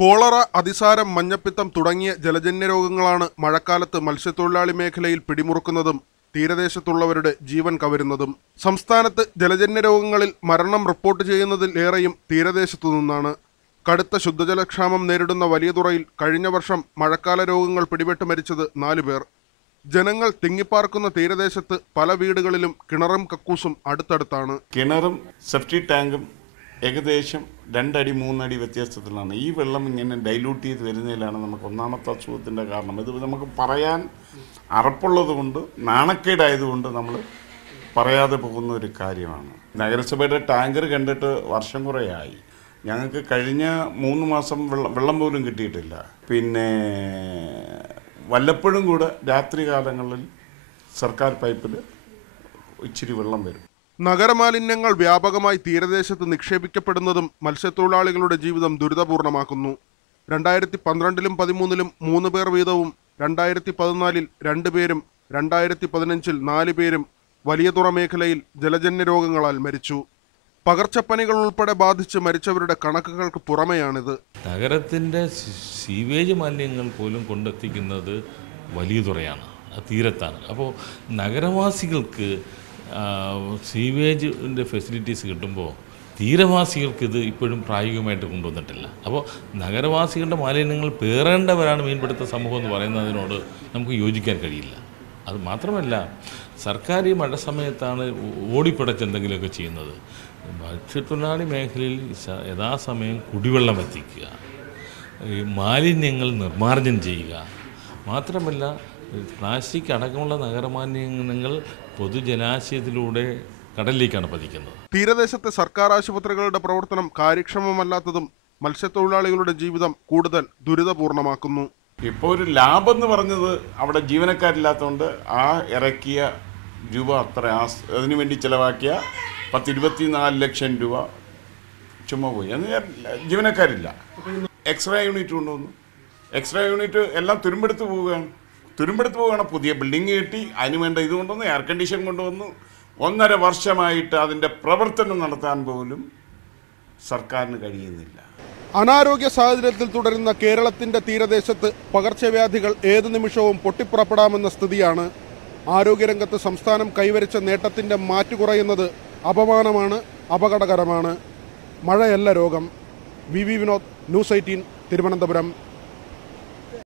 Cholera, അതിസാരം, മഞ്ഞപ്പിത്തം തുടങ്ങിയ ജലജന്യ രോഗങ്ങളാണ് മഴക്കാലത്ത് മത്സ്യത്തൊഴിലാളി മേഖലയിൽ പിടിമുറുക്കുന്നതും തീരദേശത്തുള്ളവരുടെ ജീവൻ കവരുന്നതും. സംസ്ഥാനത്ത് ജലജന്യ രോഗങ്ങളിൽ മരണം റിപ്പോർട്ട് ചെയ്യുന്നതിലേറെയും തീരദേശത്തു നിന്നാണ്. കടുത്ത ശുദ്ധജലക്ഷാമം നേരിടുന്ന വലിയതുറയിൽ കഴിഞ്ഞ വർഷം മഴക്കാല രോഗങ്ങൾ പിടിപെട്ട് മരിച്ചത് 4 പേർ. ജനങ്ങൾ തിങ്ങിപ്പാർക്കുന്ന തീരദേശത്ത് പല വീടുകളിലും കിണറും കക്കൂസും അടുത്തടുത്താണ്. കിണറും സെപ്റ്റി ടാങ്കും ഏകദേശം 2 അടി 3 അടി വ്യത്യാസത്തിലാണ്. ഈ വെള്ളം ഇങ്ങനെ ഡൈലൂട്ട് ചെയ്ത് വരുന്നതിലാണ് നമുക്ക് ഒന്നാമത്തെ അസുഖത്തിൻ്റെ കാരണം. ഇത് നമുക്ക് പറയാൻ അറപ്പുള്ളത് കൊണ്ട്, നാണക്കേടായതുകൊണ്ട് നമ്മൾ പറയാതെ പോകുന്ന ഒരു കാര്യമാണ്. നഗരസഭയുടെ ടാങ്കർ കണ്ടിട്ട് വർഷം കുറേയായി. ഞങ്ങൾക്ക് കഴിഞ്ഞ 3 മാസം വെള്ളം പോലും കിട്ടിയിട്ടില്ല. പിന്നെ വല്ലപ്പോഴും കൂടെ രാത്രി കാലങ്ങളിൽ സർക്കാർ പൈപ്പിൽ ഇച്ചിരി വെള്ളം വരും. നഗരമാലിന്യങ്ങൾ വ്യാപകമായി തീരദേശത്ത് നിക്ഷേപിക്കപ്പെടുന്നതും മത്സ്യത്തൊഴിലാളികളുടെ ജീവിതം ദുരിതപൂർണമാക്കുന്നു. 2012-ലും 2013-ലും 3 പേർ വീതവും, 2014-ൽ 2 പേരും 2015-ൽ 4 പേരും വലിയതുറ മേഖലയിൽ ജലജന്യ രോഗങ്ങളാൽ മരിച്ചു. പകർച്ചപ്പനികൾ ഉൾപ്പെടെ ബാധിച്ച് മരിച്ചവരുടെ കണക്കുകൾക്ക് പുറമെയാണിത്. നഗരത്തിൻ്റെ സീവേജ് മാലിന്യങ്ങൾ പോലും കൊണ്ടെത്തിക്കുന്നത് വലിയതുറയാണ്, തീരത്താണ്. അപ്പോൾ നഗരവാസികൾക്ക് സീവേജിൻ്റെ ഫെസിലിറ്റീസ് കിട്ടുമ്പോൾ തീരവാസികൾക്ക് ഇത് ഇപ്പോഴും പ്രായോഗികമായിട്ട് കൊണ്ടുവന്നിട്ടില്ല. അപ്പോൾ നഗരവാസികളുടെ മാലിന്യങ്ങൾ പേറേണ്ടവരാണ് മീൻപിടുത്ത സമൂഹം എന്ന് പറയുന്നതിനോട് നമുക്ക് യോജിക്കാൻ കഴിയില്ല. അത് മാത്രമല്ല, സർക്കാർ ഈ മഴ സമയത്താണ് ഓടിപ്പടച്ച് എന്തെങ്കിലുമൊക്കെ ചെയ്യുന്നത്. മത്സ്യത്തൊഴിലാളി മേഖലയിൽ യഥാസമയം കുടിവെള്ളം എത്തിക്കുക, ഈ മാലിന്യങ്ങൾ നിർമ്മാർജ്ജനം ചെയ്യുക, മാത്രമല്ല പ്ലാസ്റ്റിക് അടക്കമുള്ള നഗരമാലിന്യങ്ങൾ പൊതുജലാശയത്തിലൂടെ കടലിലേക്കാണ് പതിക്കുന്നത്. തീരദേശത്തെ സർക്കാർ ആശുപത്രികളുടെ പ്രവർത്തനം കാര്യക്ഷമമല്ലാത്തതും മത്സ്യത്തൊഴിലാളികളുടെ ജീവിതം കൂടുതൽ ദുരിതപൂർണമാക്കുന്നു. ഇപ്പോൾ ഒരു ലാഭെന്ന് പറഞ്ഞത് അവിടെ ജീവനക്കാരില്ലാത്തതുകൊണ്ട് ആ ഇറക്കിയ രൂപ അത്ര അതിനു വേണ്ടി ചിലവാക്കിയ 10-24 ലക്ഷം രൂപ ചുമ്മാ പോയി. എന്ന് ജീവനക്കാരില്ല. എക്സ്റേ യൂണിറ്റ് കൊണ്ടുവന്നു. എക്സ്റേ യൂണിറ്റ് എല്ലാം തുരുമ്പെടുത്ത് പോവുകയാണ്. പുതിയ ബിൽഡിംഗ് കിട്ടി, അതിന് വേണ്ട ഇത് കൊണ്ടുവന്നു, എയർ കണ്ടീഷൻ കൊണ്ടുവന്നു. 1.5 വർഷമായിട്ട് അതിൻ്റെ പ്രവർത്തനം നടത്താൻ പോലും സർക്കാരിന് കഴിയുന്നില്ല. അനാരോഗ്യ സാഹചര്യത്തിൽ തുടരുന്ന കേരളത്തിന്റെ തീരദേശത്ത് പകർച്ചവ്യാധികൾ ഏതു നിമിഷവും പൊട്ടിപ്പുറപ്പെടാമെന്ന സ്ഥിതിയാണ്. ആരോഗ്യരംഗത്ത് സംസ്ഥാനം കൈവരിച്ച നേട്ടത്തിന്റെ മാറ്റു കുറയുന്നത് അപമാനമാണ്, അപകടകരമാണ്. മഴയല്ല രോഗം. V Vinod, news 18, Thiruvananthapuram.